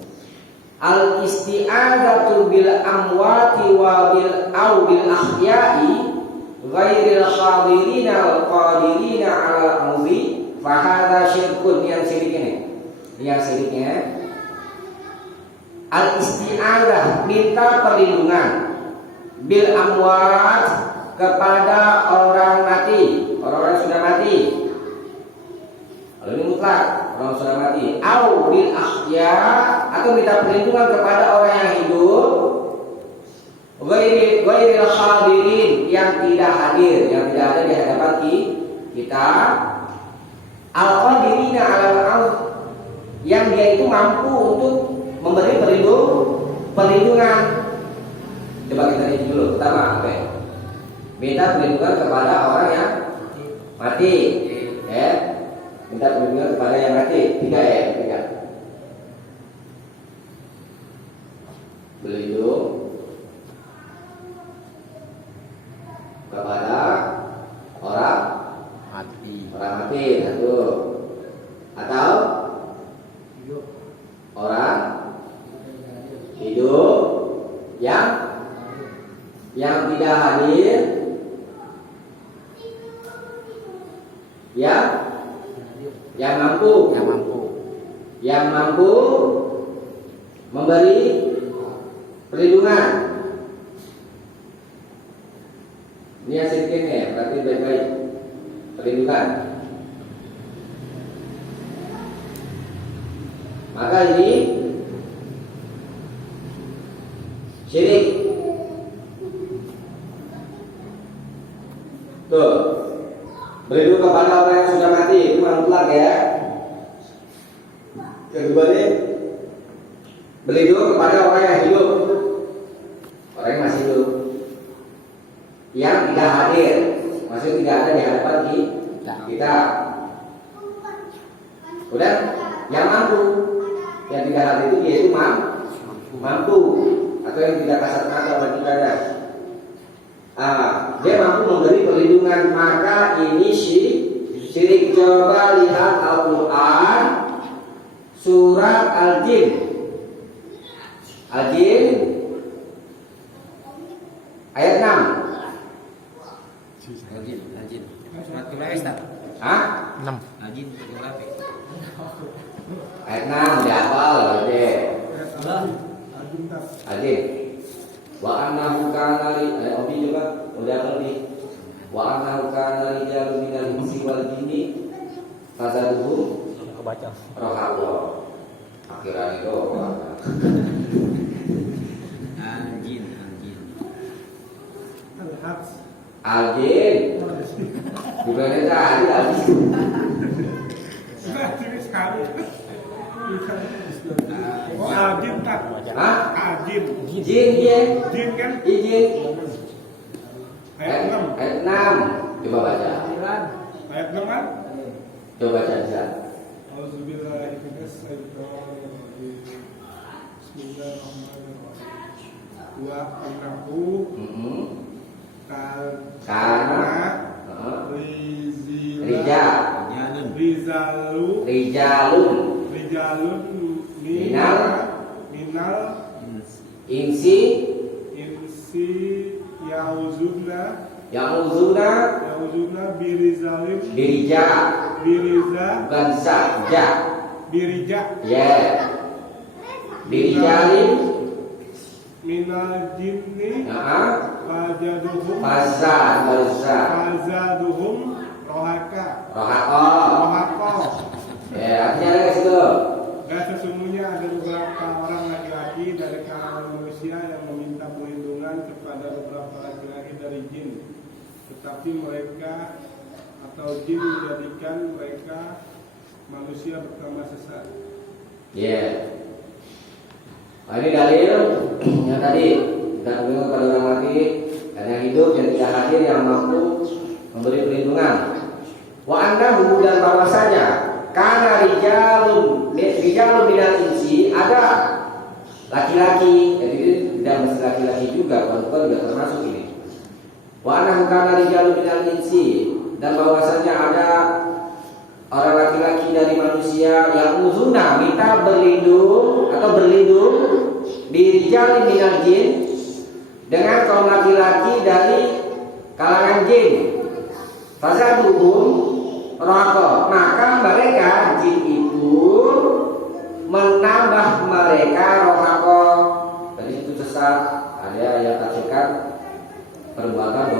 Al isti'adzatu bil amwati wa bil ahya'i ghairil hadirina wal qadirina 'ala al-amri fa hadza syirkun. Yang syiriknya al isti'adzah, minta perlindungan, bil amwat, kepada orang mati, orang-orang yang sudah mati. Kalau ini mutlak, orang sudah mati. Au bil ahya, atau minta perlindungan kepada orang yang hidup. Ghairil hadirin, yang tidak hadir di hadapan kita. Al qadirina 'alal, yang dia itu mampu untuk memberi perlindungan. Coba kita lihat dulu. Pertama apa ya? Minta perlindungan kepada orang yang mati, ya. Minta perlindungan kepada yang mati. 3. Berlindung kepada orang mati. 1. Atau orang hidup yang tidak hadir, yang mampu memberi perlindungan. Ini yang sedikitnya ya, berarti baik-baik perlindungan. Maka ini syirik. Tuh. Berlindung kepada orang yang sudah mati itu mutlak ya. Yang kedua nih, berlindung kepada orang yang hidup. Orang yang masih hidup. Yang tidak hadir, maksudnya tidak ada di hadapan kita. Udah, yang mampu. Yang tidak hadir itu yaitu mampu atau yang tidak kasat mata beribadah. Dia mampu memberi perlindungan, maka ini syirik. Coba lihat Al-Quran surat Al-Jin. Al-Jin ayat 6. Al-Jin. Surat berapa Ustaz? 6. Al-Jin berapa? Ayat 6 dihafal deh. Al-Jin. Wa annahu kana li Obi juga udah lebih. Wa annahu kana rijalun minal insi wal jinni fazaduhum Kebaca. rohaqo. Akhiran itu Al-Jin. Al-Jin. Bukan tadi habis. Ajin tak? Hah? Ajin. Jin ya. Jin kan? Izin. Ayat 6. Ayat 6. Coba baca. Ayat 6 kan? Coba baca bisa. Auzubillahi minasyaitonir rajim. Bismillahirrahmanirrahim. Wa annahu Karena Rijalun minal insi yauzuna birija bukan saja ya birijalin minal jinni fazaduhum rohaka. Ya artinya ada situ. Dan sesungguhnya ada beberapa orang laki-laki dari kalangan manusia yang meminta perlindungan kepada beberapa laki-laki dari jin, tetapi mereka atau jin menjadikan mereka manusia pertama sesat. Ya. Nah, ini dalil yang tadi kita bilang kepada orang mati dan yang hidup yang tidak hadir yang mampu memberi perlindungan. Wa annahu dan bahwasanya karena rijalun minal insi ada laki-laki, jadi tidak mesti laki-laki juga, perempuan juga termasuk ini. Wa annahu kana rijalun minal insi dan bahwasanya ada orang laki-laki dari manusia yang uzuna minta berlindung di rijalin minal jin dengan kaum laki-laki dari kalangan jin. Fazaduhum rohaqo, maka mereka jin itu menambah mereka rohaqo. Dari situ sesat, ada yang tafsirkan perbuatan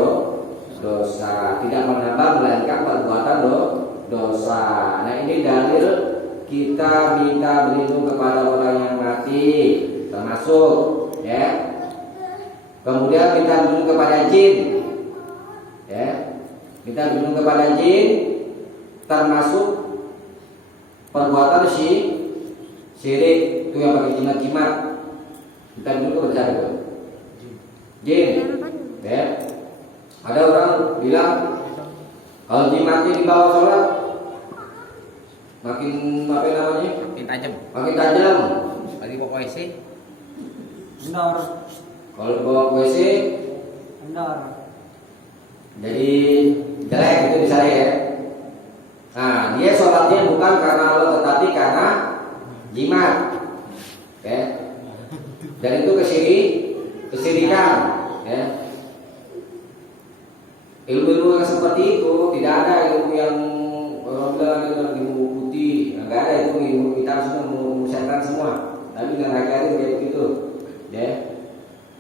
dosa, tidak menambah melainkan perbuatan dosa. Nah ini dalil kita minta berlindung kepada orang yang mati termasuk ya. Kemudian minta berlindung kepada jin ya. Minta berlindung kepada jin termasuk perbuatan syirik itu yang pakai jimat-jimat. Minta berlindung kepada jin ya. Ada orang bilang kalau jimatnya di bawah sholat makin apa namanya? Makin tajam. Lagi bawa WC. Benar. Kalau bawa WC Benar. jadi jelek gitu misalnya ya. Nah dia sholatnya bukan karena Allah tetapi karena jimat ya. Dan itu kesirikan ya. Ilmu-ilmu yang seperti itu tidak ada ilmu yang orang bilang itu ilmu putih, nggak ada itu ilmu kita semua memusyawarahkan semua. Tapi dengan hari-hari kayak begitu, ya,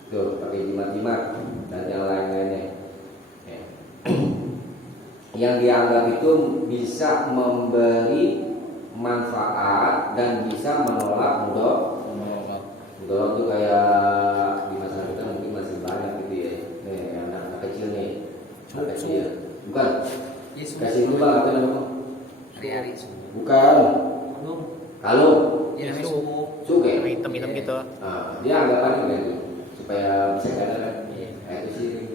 tuh pakai jimat-jimat dan yang lain-lainnya. Ya. Yang dianggap itu bisa memberi manfaat dan bisa menolak mudarat. Mudarat itu kayak di masa kita mungkin masih banyak gitu ya. Nih anak kecil nih. Kecil bisa katakan itu syirik.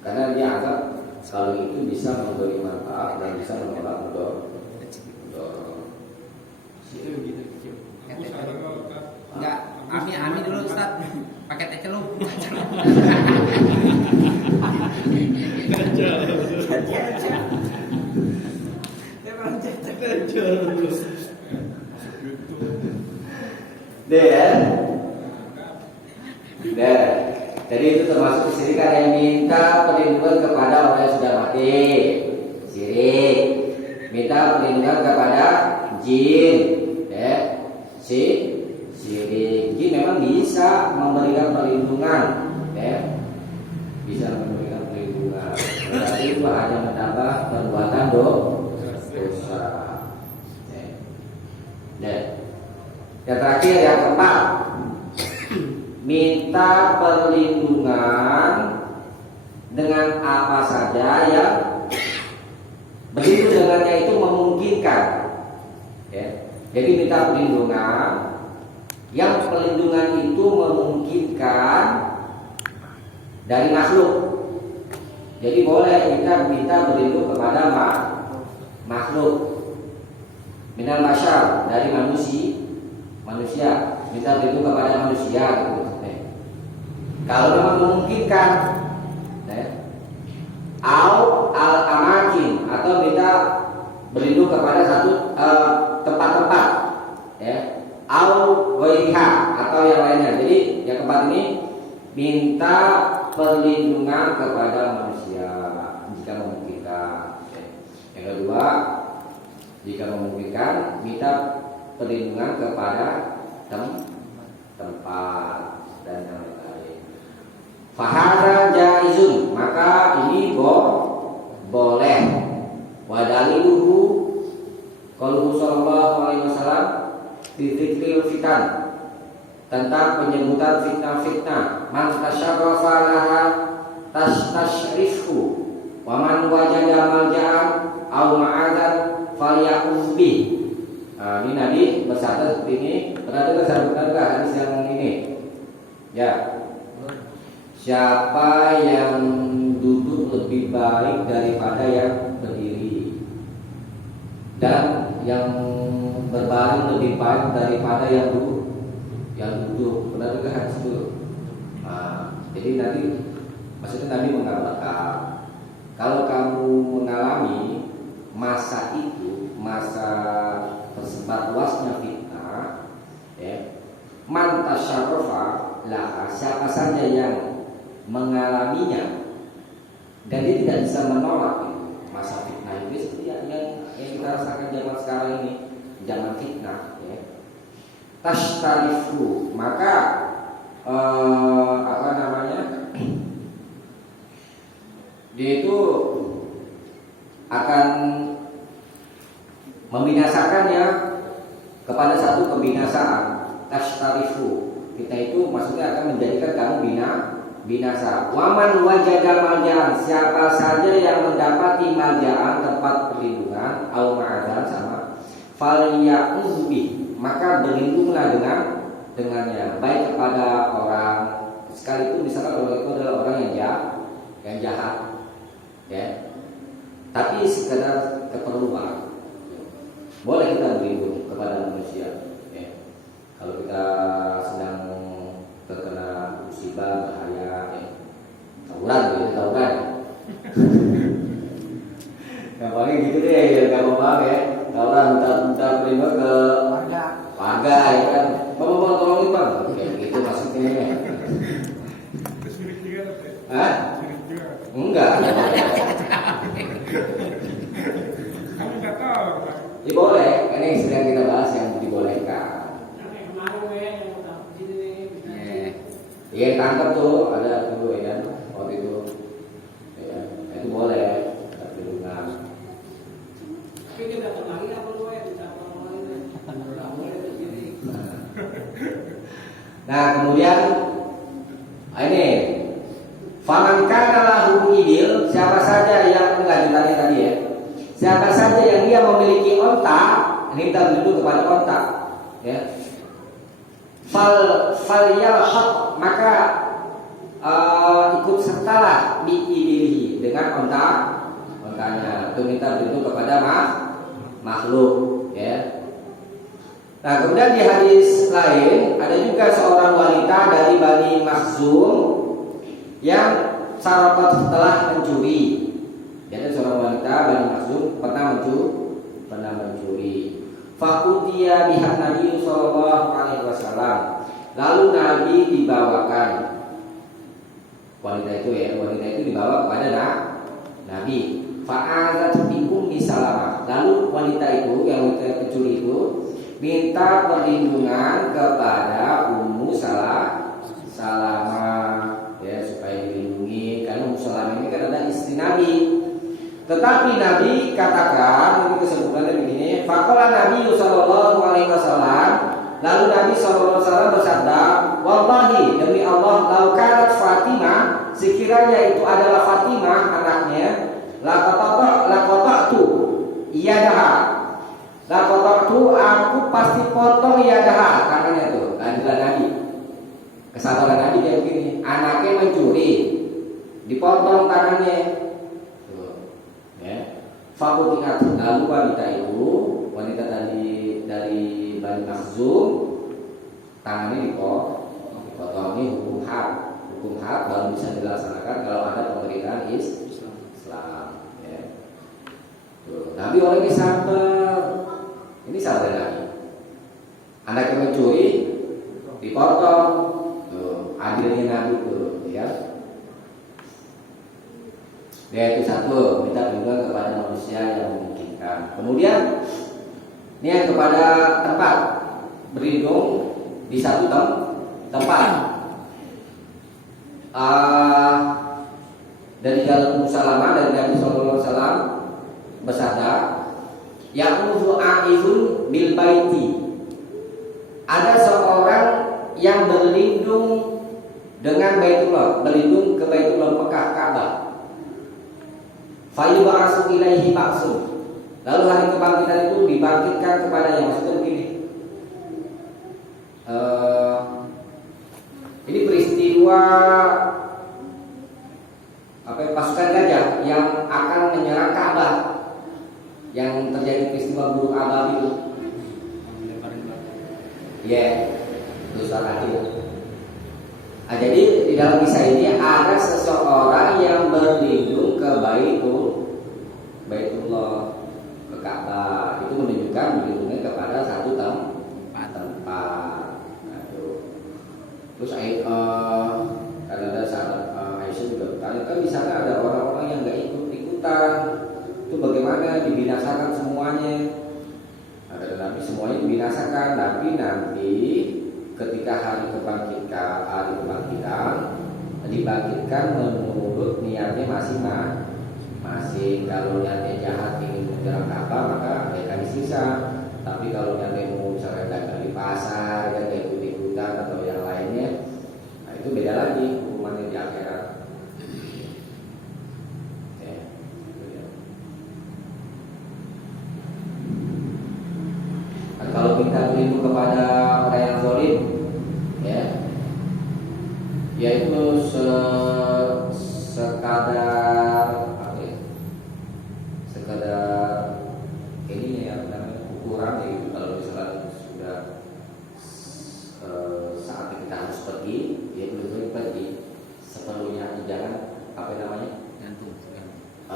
Karena dia anggap kalau itu bisa memberi manfaat dan bisa menolak mudarat. Itu begitu. Aku sadar kalau Enggak, Ami dulu Ustaz. Pakai teh celup. Jadi itu termasuk kesyirikan yang minta perlindungan kepada orang yang sudah mati. Syirik. Minta perlindungan kepada jin. Syirik. Jin memang bisa memberikan perlindungan. Bisa memberikan perlindungan. Berarti itu hanya menambah perbuatan dosa. Yang terakhir yang keempat, minta perlindungan dengan apa saja yang begitu dengannya itu memungkinkan. Jadi minta perlindungan yang perlindungan itu memungkinkan dari makhluk. Jadi boleh kita minta berlindung kepada makhluk. Minal masyar, dari manusia minta berlindung kepada manusia gitu. Kalau memang memungkinkan, al amakin atau minta berlindung kepada satu tempat-tempat, au waiha atau yang lainnya. Jadi yang keempat ini minta perlindungan kepada manusia jika memungkinkan. Yang kedua, jika memungkinkan minta perlindungan kepada tempat dan yang lain. Fahadha jaizun, maka ini boleh. Wa daliluhu qauluhu sallallahu alaihi wasallam fi dzikril fitan, tentang penyebutan fitnah-fitnah. Man tasyarrafa laha tashrifhu wa man wajada malja'an aw ma'adan falyaqum bi. Ini Nabi bersabda seperti ini. Pernah dengar hadis yang ini? Ya. Siapa yang duduk lebih baik daripada yang berdiri, dan yang berbaring lebih baik daripada yang duduk. Pernah dengar hadis itu? Jadi nanti maksudnya Nabi mengatakan, kalau kamu mengalami masa itu, masa tersebar luasnya fitnah, man tasyarrafa laha, siapa saja yang mengalaminya dan dia tidak bisa menolak masa fitnah itu, seperti yang kita rasakan zaman sekarang ini, zaman fitnah, tashtarifu, maka dia itu akan membinasakannya kepada satu kebinasaan. Tashtarifu, kita itu maksudnya akan menjadikan kamu binasa. Waman wajada malja'an, siapa saja yang mendapati malja'an, tempat perlindungan, au ma'adan, sama falya'udbi, maka berlindunglah dengannya, baik kepada orang, sekalipun misalkan orang itu adalah orang yang jahat, tapi sekedar keperluan, boleh kita berlindung kepada manusia. Kalau kita sedang terkena musibah bahaya, tawuran. Yang paling gitu deh, ya kalau mau tawuran minta berlindung ke warga, ya kan? Bang, tolongin bang, kayak gitu maksudnya. Syirik juga. Syirik juga. Enggak. Kamu nggak tahu. Ya boleh, ini yang sedang kita bahas yang dibolehkan. Iya, tangkap tuh ada dulu ya, waktu itu, itu boleh perlindungan. Tapi kita kembali apa lu ya bisa orang lain. Nah kemudian ini faman kana lahu ibil, siapa saja yang lanjutannya tadi ya, siapa saja yang dia memiliki onta, ini kita berlindung kepada onta, ya. fal yalhaq, maka ikut sertalah bi'ilihi dengan ontanya. Itu minta berlindung kepada makhluk, ya. Nah, kemudian di hadis lain ada juga seorang wanita dari Bani Makhzum yang sarakat telah mencuri. Jadi seorang wanita Bani Makhzum pernah mencuri. Fakutia bihan Nabi sallallahu alaihi wasallam. Lalu Nabi dibawakan wanita itu dibawa kepada Nabi. Fa'azat bi Ummi Salamah. Lalu wanita pencuri itu minta perlindungan kepada Ummu Salamah, ya, supaya dilindungi karena Ummu Salamah ini kan adalah istri Nabi. Tetapi Nabi katakan, ini kesimpulannya begini, faqala Nabi sallallahu alaihi wasallam, lalu Nabi sallallahu alaihi wasallam bersabda, wallahi, demi Allah, lau kanat Fatimah, sekiranya itu adalah Fatimah anaknya, laqata'tu iyadaha. Laqata'tu, aku pasti potong iyadaha, tangannya itu. Keadilan Nabi, kesabaran Nabi dia begini, anaknya mencuri, dipotong tangannya. Fakutihat, lalu wanita tadi dari Bani Makhzum, tangannya dipotong. Ini hukum had baru bisa dilaksanakan kalau ada pemerintahan Islam, ya. Nabi orangnya sabar, ini sabar Nabi. Anak yang mencuri dipotong, adilnya Nabi tuh, ya. Dia itu satu, minta juga kepada manusia yang memungkinkan. Kemudian ini yang kepada tempat berlindung di satu tempat. Dari dalam Salamah dari Nabi Sallallahu Alaihi Wasallam bersabda, Ya'udhu a'idhun bil baiti. Ada seorang yang berlindung dengan Baitullah, berlindung ke Baitullah Mekah, Ka'bah. Fayub'atsu ilaihi ba'sun. Lalu hari kebangkitan itu dibangkitkan kepadanya. Maksudnya begini, ini peristiwa pasukan gajah yang akan menyerang Ka'bah, yang terjadi peristiwa burung abab itu. Terus lagi. Jadi di dalam kisah ini ada seseorang yang berlindung ke Baitullah, ke Ka'bah. Itu menunjukkan berlindungnya kepada satu tempat. Terus karena ada sahabat Aisyah juga bertanya, kan di sana ada orang-orang yang nggak ikut-ikutan, itu bagaimana dibinasakan semuanya? Ada Nabi semuanya dibinasakan, tapi nanti ketika hari kebangkitan dibangkitkan menurut niatnya masing-masing. Kalau niatnya jahat ingin menyerang Ka'bah maka mereka disisa. Tapi kalau niatnya mau misalnya dagang di pasar, dan ikut-ikutan atau yang lainnya, nah itu beda lagi hukumannya di akhirat. Kalau kita berlindung kepada orang yang zalim, yaitu sekadar ukuran, yaitu kalau misalnya sudah saatnya kita harus pergi, ya belum pergi seperlunya, jangan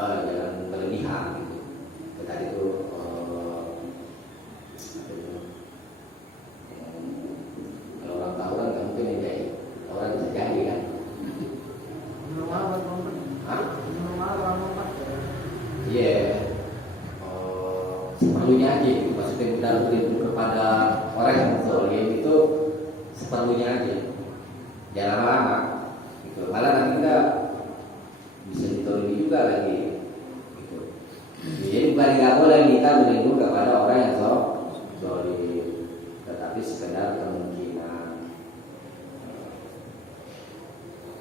jangan berlebihan gitu. Tadi itu kalau orang tahu kan nggak mungkin yang jadi orang bisa jadi kan. Seperlunya aja gitu. Maksudnya kita berlindung kepada orang yang zalim itu seperlunya aja, jangan lama-lama gitu. Malah nanti kita bisa ditolongi juga lagi gitu. Jadi bukan nggak boleh kita berlindung kepada orang yang zalim, tetapi sekedar kemungkinan.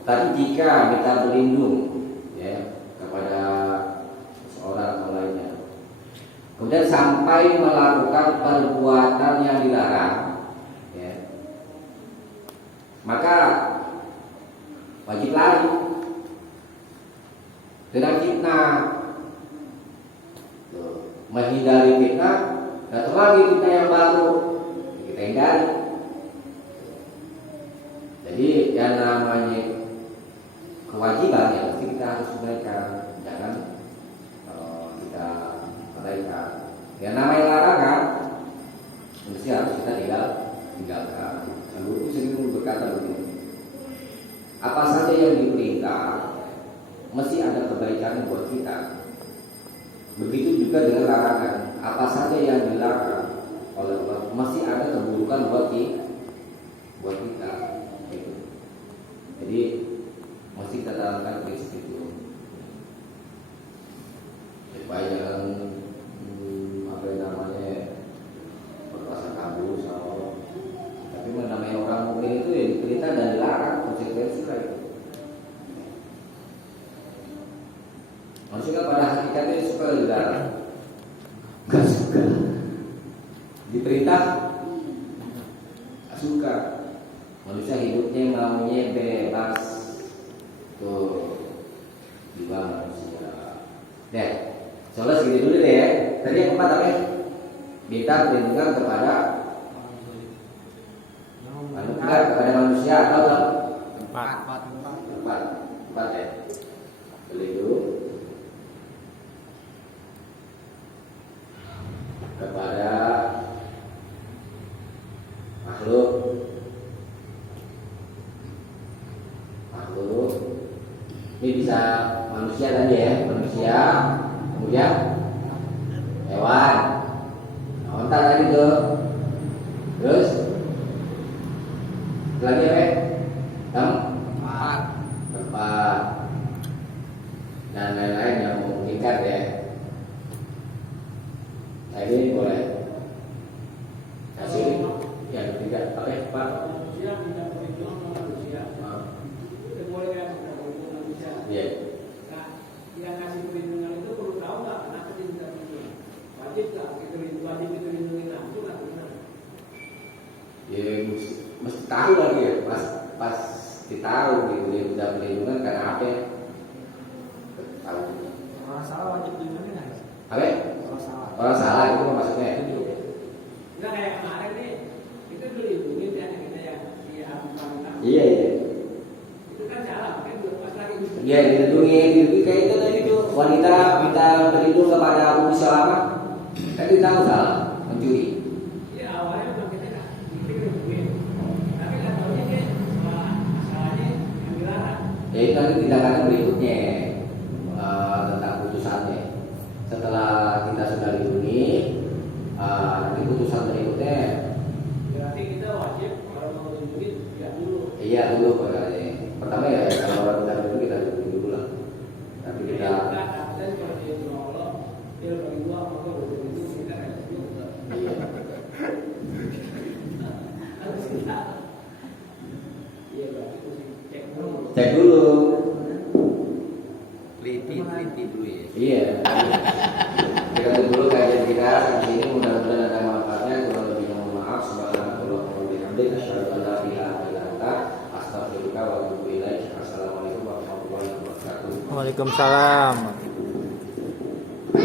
Tapi jika kita berlindung kepada seorang atau lainnya, kemudian sampai melakukan perbuatan yang dilarang, maka wajib lari dari fitnah. Menghindari fitnah, datang lagi fitnah yang baru, kita hindari. Jadi yang namanya kewajiban ya pasti kita harus tunaikan, jangan kita abaikan. Yang namanya larangan mesti harus kita tinggalkan. Guru itu sering berkata begini, apa saja yang diperintah mesti ada kebaikan buat kita. Begitu juga dengan larangan, apa saja yang dilarang oleh Allah mesti ada keburukan buat kita. Gitu. Jadi mesti kita tanamkan prinsip itu. Supaya jangan apa yang namanya berprasangka buruk sama Allah. Tapi namanya orang mukmin itu ya diperintah dan dilarang, konsekuensi lah itu. Manusia pada hakikatnya suka dilarang, gak suka. Diperintah, gak suka. Manusia hidupnya maunya bebas. Tuh, jiwa manusia. Deh, soalnya segitu dulu deh ya. Tadi yang keempat apa ya? Minta perlindungan kepada manusia atau tempat ya. Berlindung kepada makhluk ini bisa manusia tadi ya, manusia, kemudian hewan, onta tadi tuh, terus lagi apa? Tempat dan lain-lain yang memungkinkan ya. Nah ini boleh kasih yang ketiga apa ya Pak? Manusia minta perlindungan sama manusia. Itu boleh ya minta perlindungan manusia. Iya. Nah, yang ngasih perlindungan itu perlu tahu nggak kenapa dia minta perlindungan? Wajib nggak? Wajib dilindungi langsung nggak? Benar? Ya mesti tahu lagi ya, pas ditahu gitu dia minta perlindungan karena apa? Ya? Tahu. Orang salah wajib dilindungi nggak? Apa? Orang salah. Orang salah itu maksudnya? Enggak kayak kemarin nih, itu dilindungi kan kita yang di wanita. Iya. Itu kan salah, kan pas lagi Iya dilindungi kayak itu tadi tuh wanita minta berlindung kepada Ummu Salamah, kan kita tahu salah mencuri. Iya awalnya memang kita nggak dilindungi, tapi nggak tahunya dia masalahnya yang dilarang. Ya itu nanti tindakan berikutnya tentang putusannya. Setelah kita sudah lindungi, nanti putusan berikutnya. Berarti kita wajib kalau mau dilindungi ya dulu. Iya dulu pokoknya. Pertama ya kalau orang minta itu kita lindungi dulu lah. Nanti kita. Dan kalau dia cuma Allah, dia bagi dua maka begitu kita harus juga. Iya. Harus kita. Iya berarti mesti cek dulu. Cek dulu. Teliti dulu ya. Iya. Kita tunggu dulu kajian kita di sini mudah-mudahan ada manfaatnya. Kurang lebihnya mohon maaf. Subhanallah wa bihamdihi asyhadu an la ilaha illa anta astaghfiruka wa atubu ilaik. Assalamualaikum warahmatullahi wabarakatuh. Waalaikumsalam.